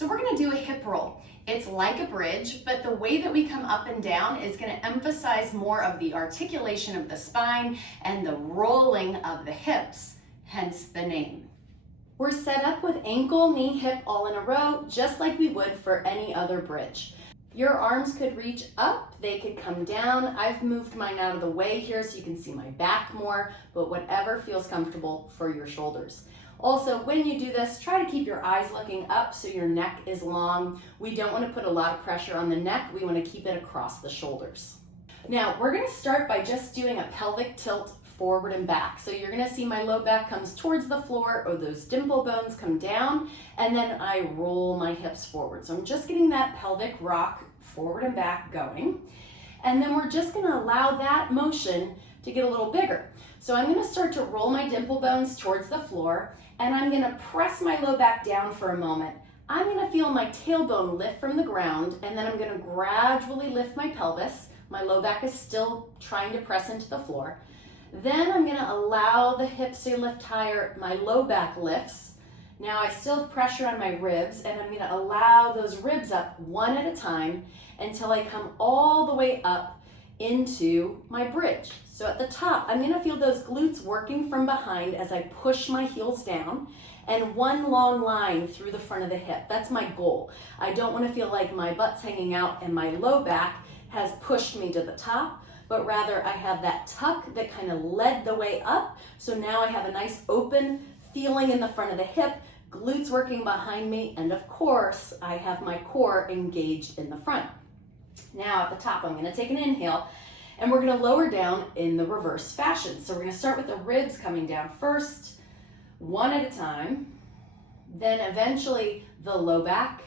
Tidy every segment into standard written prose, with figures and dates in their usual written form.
So we're gonna do a hip roll. It's like a bridge, but the way that we come up and down is gonna emphasize more of the articulation of the spine and the rolling of the hips, hence the name. We're set up with ankle, knee, hip all in a row, just like we would for any other bridge. Your arms could reach up, they could come down. I've moved mine out of the way here so you can see my back more, but whatever feels comfortable for your shoulders. Also, when you do this, try to keep your eyes looking up so your neck is long. We don't want to put a lot of pressure on the neck. We want to keep it across the shoulders. Now, we're going to start by just doing a pelvic tilt forward and back. So you're going to see my low back comes towards the floor, or those dimple bones come down, and then I roll my hips forward. So I'm just getting that pelvic rock forward and back going. And then we're just going to allow that motion to get a little bigger. So I'm going to start to roll my dimple bones towards the floor, and I'm going to press my low back down for a moment. I'm going to feel my tailbone lift from the ground, and then I'm going to gradually lift my pelvis. My low back is still trying to press into the floor. Then I'm going to allow the hips to lift higher. My low back lifts. Now I still have pressure on my ribs, and I'm going to allow those ribs up one at a time until I come all the way up into my bridge. So at the top, I'm going to feel those glutes working from behind as I push my heels down, and one long line through the front of the hip. That's my goal. I don't want to feel like my butt's hanging out and my low back has pushed me to the top, but rather I have that tuck that kind of led the way up. So now I have a nice open feeling in the front of the hip, glutes working behind me, and of course, I have my core engaged in the front. Now at the top, I'm going to take an inhale, and we're going to lower down in the reverse fashion. So we're going to start with the ribs coming down first, one at a time, then eventually the low back,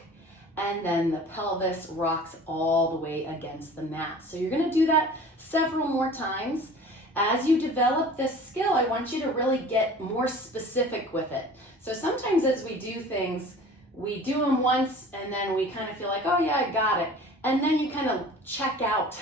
and then the pelvis rocks all the way against the mat. So you're going to do that several more times. As you develop this skill, I want you to really get more specific with it. So sometimes as we do things, we do them once and then we kind of feel like, oh yeah, I got it. And then you kind of check out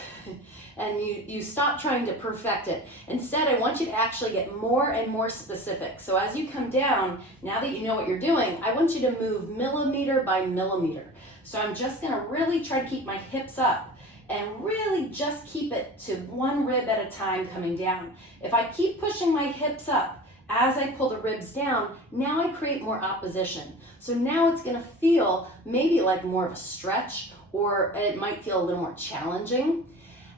and you stop trying to perfect it. Instead, I want you to actually get more and more specific. So as you come down, now that you know what you're doing, I want you to move millimeter by millimeter. So I'm just going to really try to keep my hips up and really just keep it to one rib at a time coming down. If I keep pushing my hips up as I pull the ribs down, now I create more opposition. So now it's going to feel maybe like more of a stretch, or it might feel a little more challenging.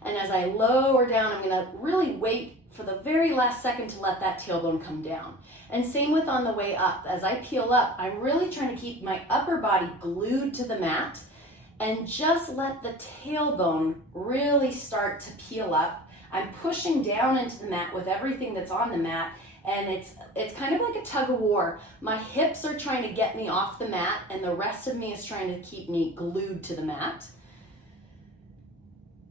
And as I lower down, I'm going to really wait for the very last second to let that tailbone come down. And same with on the way up. As I peel up, I'm really trying to keep my upper body glued to the mat and just let the tailbone really start to peel up. I'm pushing down into the mat with everything that's on the mat, and it's kind of like a tug of war. My hips are trying to get me off the mat, and the rest of me is trying to keep me glued to the mat.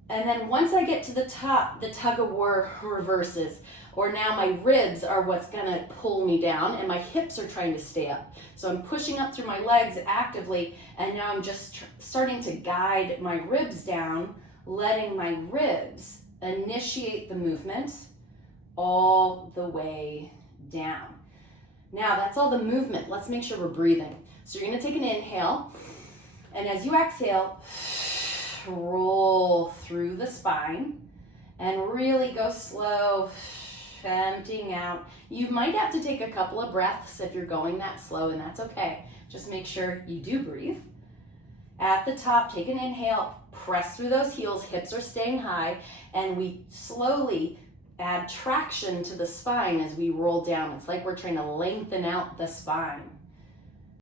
And then once I get to the top, the tug of war reverses, or now my ribs are what's gonna pull me down and my hips are trying to stay up. So I'm pushing up through my legs actively, and now I'm just starting to guide my ribs down, letting my ribs initiate the movement all the way down. Now that's all the movement. Let's make sure we're breathing. So you're gonna take an inhale, and as you exhale, roll through the spine and really go slow, emptying out. You might have to take a couple of breaths if you're going that slow, and that's okay. Just make sure you do breathe. At the top, take an inhale, press through those heels, hips are staying high, and we slowly add traction to the spine as we roll down. It's like we're trying to lengthen out the spine.